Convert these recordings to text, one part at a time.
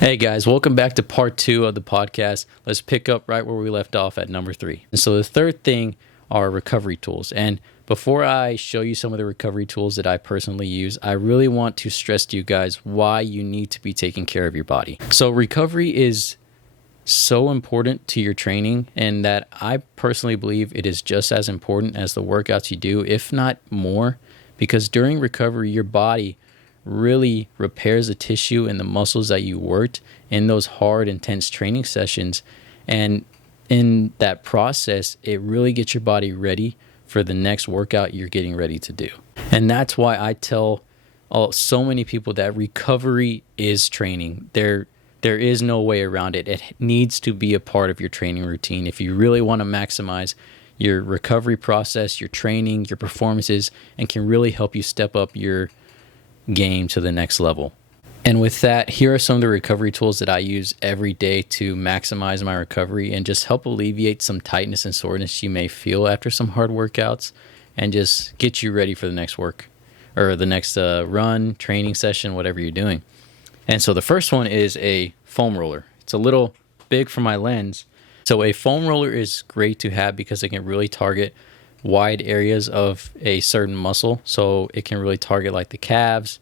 Hey guys, welcome back to part 2 of the podcast. Let's pick up right where we left off at number 3. And so the third thing are recovery tools. And before I show you some of the recovery tools that I personally use, I really want to stress to you guys why you need to be taking care of your body. So recovery is so important to your training, and that I personally believe it is just as important as the workouts you do, if not more, because during recovery, your body really repairs the tissue and the muscles that you worked in those hard, intense training sessions. And in that process, it really gets your body ready for the next workout you're getting ready to do. And that's why I tell so many people that recovery is training. There is no way around it. It needs to be a part of your training routine. If you really want to maximize your recovery process, your training, your performances, and can really help you step up your game to the next level. And with that, here are some of the recovery tools that I use every day to maximize my recovery and just help alleviate some tightness and soreness you may feel after some hard workouts, and just get you ready for the next work or the next run, training session, whatever you're doing. And so the first one is a foam roller. It's a little big for my lens. So a foam roller is great to have because it can really target wide areas of a certain muscle. So it can really target like the calves,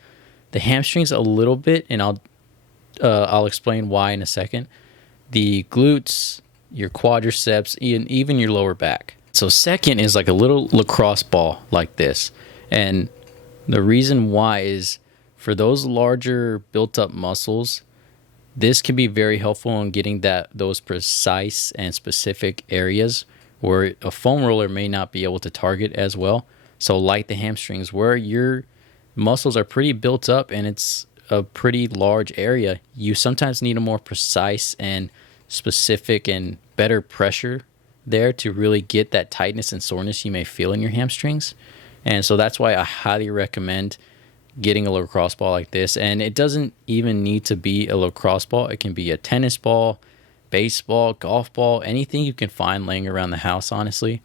the hamstrings a little bit, and I'll explain why in a second. The glutes, your quadriceps, and even your lower back. So second is like a little lacrosse ball like this. And the reason why is for those larger built up muscles, this can be very helpful in getting those precise and specific areas where a foam roller may not be able to target as well. So like the hamstrings, where your muscles are pretty built up and it's a pretty large area, you sometimes need a more precise and specific and better pressure there to really get that tightness and soreness you may feel in your hamstrings. And so that's why I highly recommend getting a lacrosse ball like this. And it doesn't even need to be a lacrosse ball. It can be a tennis ball, baseball, golf ball, anything you can find laying around the house, honestly.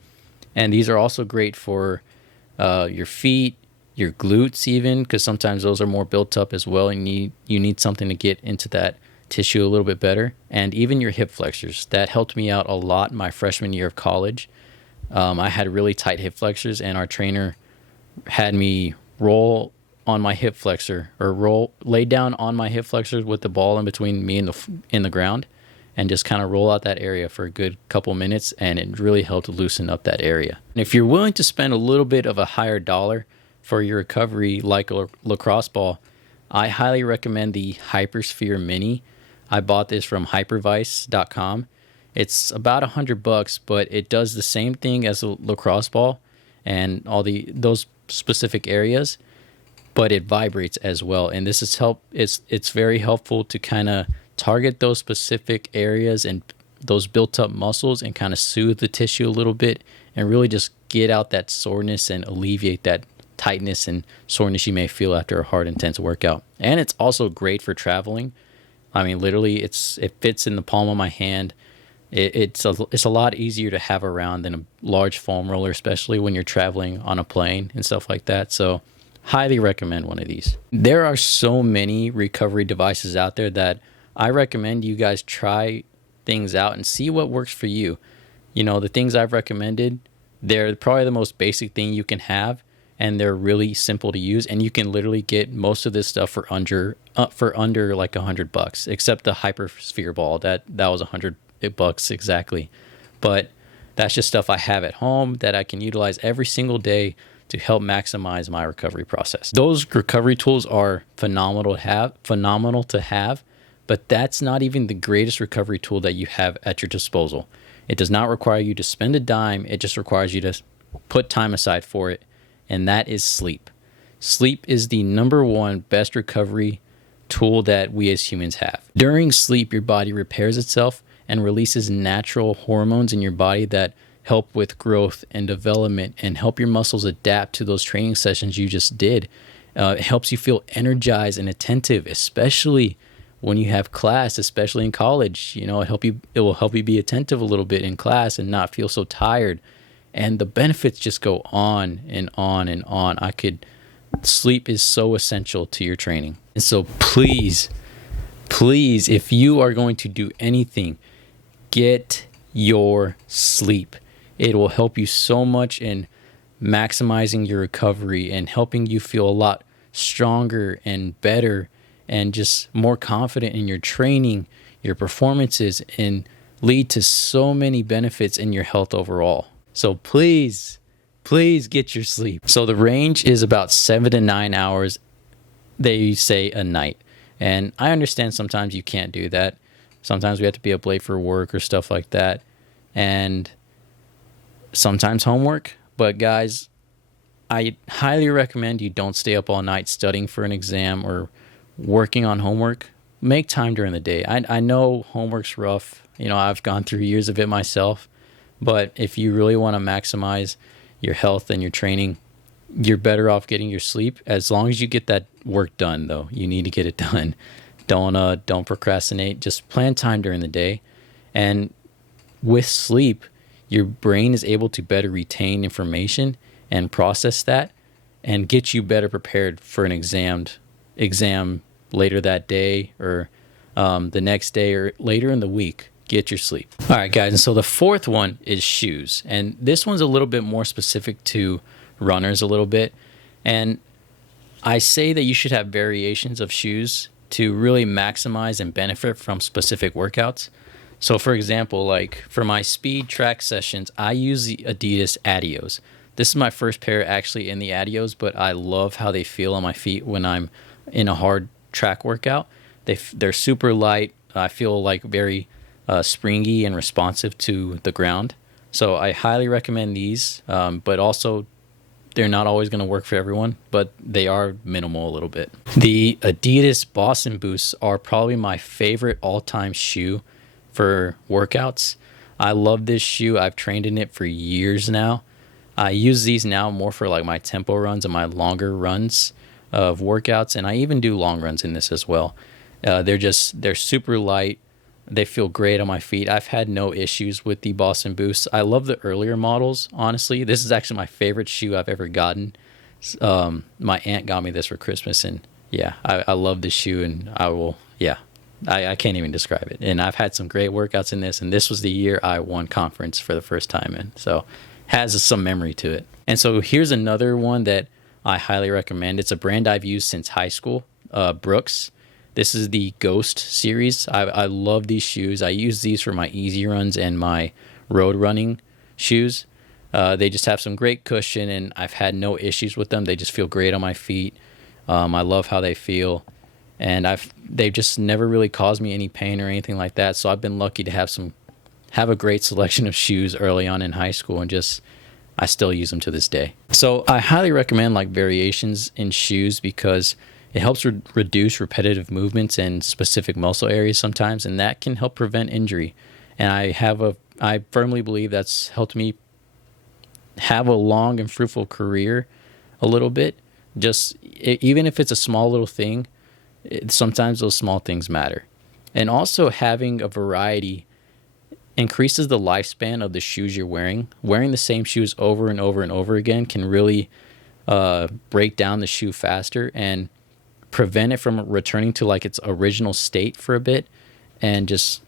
And these are also great for your feet, your glutes even, because sometimes those are more built up as well, and you need something to get into that tissue a little bit better. And even your hip flexors. That helped me out a lot my freshman year of college. I had really tight hip flexors, and our trainer had me roll on my hip flexor, or lay down on my hip flexors with the ball in between me and the ground, and just kind of roll out that area for a good couple minutes, and it really helped loosen up that area. And if you're willing to spend a little bit of a higher dollar for your recovery, like a lacrosse ball, I highly recommend the Hypersphere Mini. I bought this from hypervice.com. It's about $100, but it does the same thing as a lacrosse ball and all those specific areas, but it vibrates as well. And this is it's very helpful to kind of target those specific areas and those built up muscles and kind of soothe the tissue a little bit and really just get out that soreness and alleviate that tightness and soreness you may feel after a hard, intense workout. And it's also great for traveling. I mean, literally it fits in the palm of my hand. It's a lot easier to have around than a large foam roller, especially when you're traveling on a plane and stuff like that. So highly recommend one of these. There are so many recovery devices out there that I recommend you guys try things out and see what works for you. You know, the things I've recommended, they're probably the most basic thing you can have, and they're really simple to use, and you can literally get most of this stuff for under like $100, except the Hypersphere ball. That was $100 exactly. But that's just stuff I have at home that I can utilize every single day to help maximize my recovery process. Those recovery tools are phenomenal to have, but that's not even the greatest recovery tool that you have at your disposal. It does not require you to spend a dime. It just requires you to put time aside for it, and that is sleep. Sleep is the number one best recovery tool that we as humans have. During sleep, your body repairs itself and releases natural hormones in your body that help with growth and development and help your muscles adapt to those training sessions you just did. It helps you feel energized and attentive, especially when you have class, especially in college. You know, it will help you be attentive a little bit in class and not feel so tired. And the benefits just go on and on and on. Sleep is so essential to your training. And so please please, if you are going to do anything, get your sleep. It will help you so much in maximizing your recovery and helping you feel a lot stronger and better and just more confident in your training, your performances, and lead to so many benefits in your health overall. So please get your sleep. So the range is about 7 to 9 hours, they say, a night. And I understand sometimes you can't do that. Sometimes we have to be up late for work or stuff like that. And sometimes homework. But guys, I highly recommend you don't stay up all night studying for an exam or working on homework. Make time during the day. I know homework's rough. You know, I've gone through years of it myself. But if you really want to maximize your health and your training, you're better off getting your sleep. As long as you get that work done, though, you need to get it done. Don't procrastinate. Just plan time during the day. And with sleep, your brain is able to better retain information and process that and get you better prepared for an exam later that day or the next day or later in the week. Get your sleep. All right, guys. And so the fourth one is shoes. And this one's a little bit more specific to runners a little bit. And I say that you should have variations of shoes to really maximize and benefit from specific workouts. So for example, like for my speed track sessions, I use the Adidas Adios. This is my first pair actually in the Adios, but I love how they feel on my feet when I'm in a hard track workout. They're super light. I feel like very springy and responsive to the ground. So I highly recommend these, but also they're not always going to work for everyone, but they are minimal a little bit. The Adidas Boston Boosts are probably my favorite all-time shoe for workouts. I love this shoe. I've trained in it for years now. I use these now more for like my tempo runs and my longer runs of workouts, and I even do long runs in this as well. They're super light. They feel great on my feet. I've had no issues with the Boston Boosts. I love the earlier models, honestly. This is actually my favorite shoe I've ever gotten. My aunt got me this for Christmas, and yeah, I love this shoe, and I can't even describe it. And I've had some great workouts in this, and this was the year I won conference for the first time in. So has some memory to it. And so here's another one that I highly recommend. It's a brand I've used since high school, Brooks. This is the Ghost series. I love these shoes. I use these for my easy runs and my road running shoes. They just have some great cushion, and I've had no issues with them. They just feel great on my feet. I love how they feel, and they've just never really caused me any pain or anything like that. So I've been lucky to have a great selection of shoes early on in high school, and I still use them to this day. So I highly recommend like variations in shoes because it helps reduce repetitive movements in specific muscle areas sometimes, and that can help prevent injury. And I firmly believe that's helped me have a long and fruitful career a little bit. Even if it's a small little thing, sometimes those small things matter. And also having a variety increases the lifespan of the shoes you're wearing. Wearing the same shoes over and over and over again can really break down the shoe faster and prevent it from returning to like its original state for a bit, and just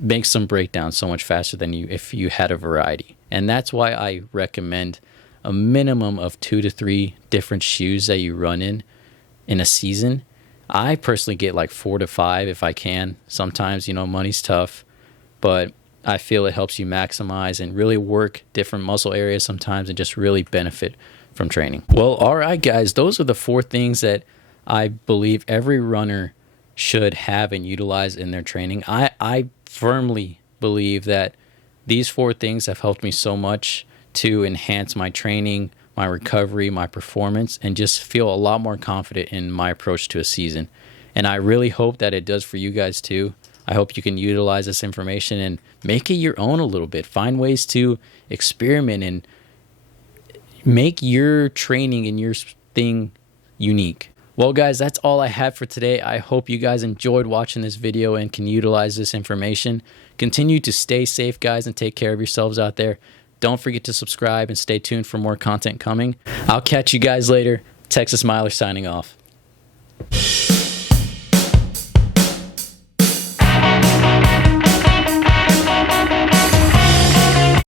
makes them break down so much faster than if you had a variety. And that's why I recommend a minimum of 2 to 3 different shoes that you run in a season. I personally get like 4 to 5 if I can. Sometimes, money's tough, but I feel it helps you maximize and really work different muscle areas sometimes and just really benefit from training. Well, all right, guys, those are the 4 things that I believe every runner should have and utilize in their training. I firmly believe that these 4 things have helped me so much to enhance my training, my recovery, my performance, and just feel a lot more confident in my approach to a season. And I really hope that it does for you guys too. I hope you can utilize this information and make it your own a little bit. Find ways to experiment and make your training and your thing unique. Well, guys, that's all I have for today. I hope you guys enjoyed watching this video and can utilize this information. Continue to stay safe, guys, and take care of yourselves out there. Don't forget to subscribe and stay tuned for more content coming. I'll catch you guys later. Texas Miler signing off.